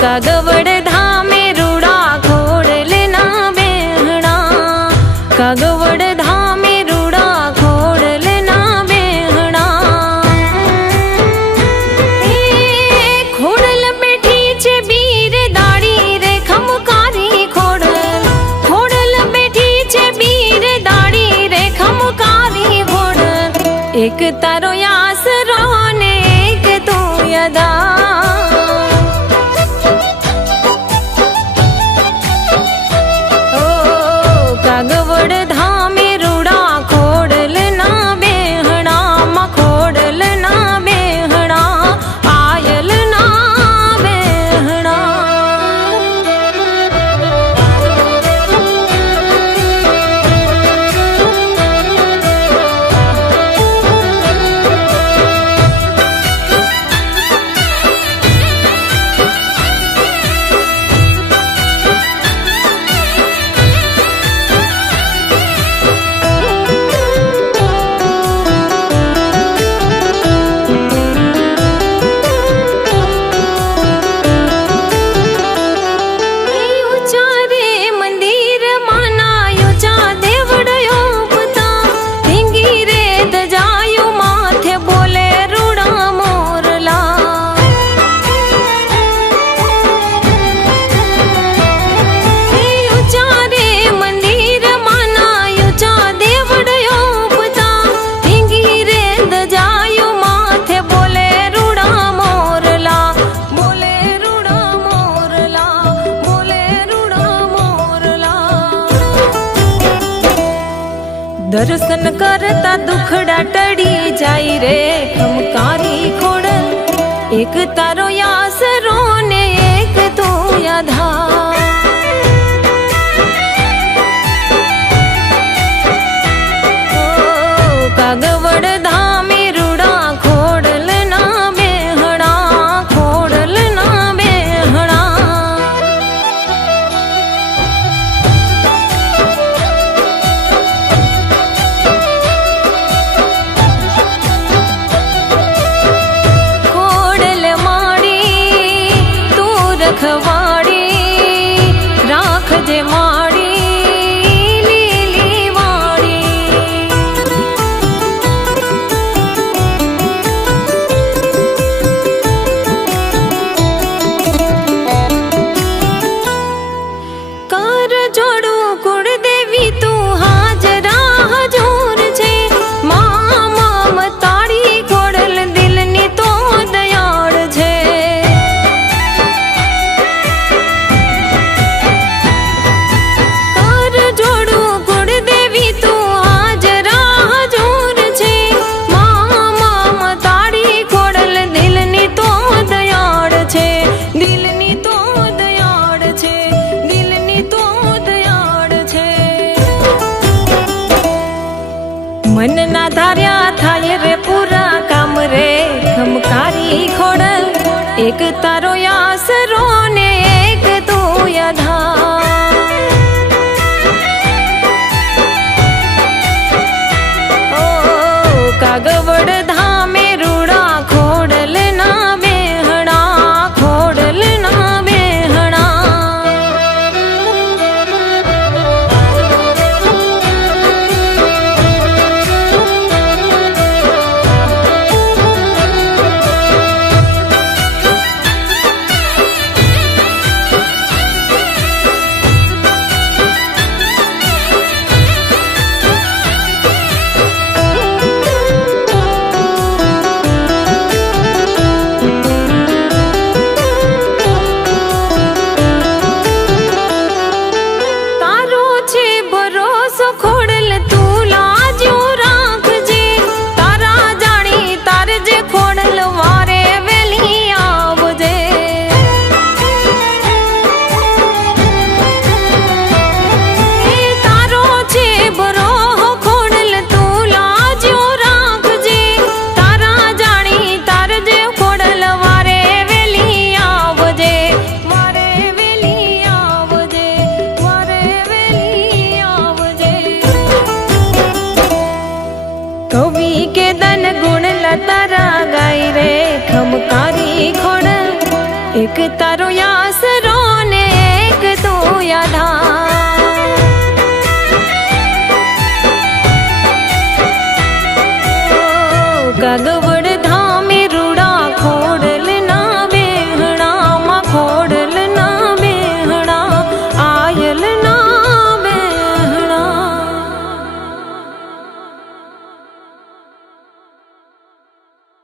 कागवड़ धामे रूड़ा खोड़ल ना बेहणा, कागवड़ धामे रूड़ा खोड़ल ना बेहणा। खोड़ल बैठी छे बीर दाड़ी रे खमकारी खोड़ल, खोड़ल बैठी छे बीर दाड़ी रे खमकारी खोड़ल। एक तारो आसरो ने एक तू यदा, कागवड़ धामे रूड़ा खोड़ल ना बेहणा, खोड़ल ना बेहणा, आयल ना बेहणा। दर्शन करता दुखड़ा टड़ी जाई रे खमकारी खोड़ल। एक तारो आसरो ने एक तू आधार, कागवड़ धामे रूड़ा खोड़ल ना बेहणा, खोड़ल ना बेहणा। रखवाड़ी राख जे माड़ी लीली वाड़ी, कर जोड़ू कुड़ देवी तू हाजरा हजूर छे। मामा मताड़ी खोड़ल दिलनी तो दयाड़ छे, मन ना धार्या थाय रे पूरा काम रे खमकारी खोड़ल। एक तारो आसरो ने एक तू आधार, कागवड़ धामे रूड़ा खोड़ल ना बेहणा, खोड़ल ना बेहणा। એક તારો યાસ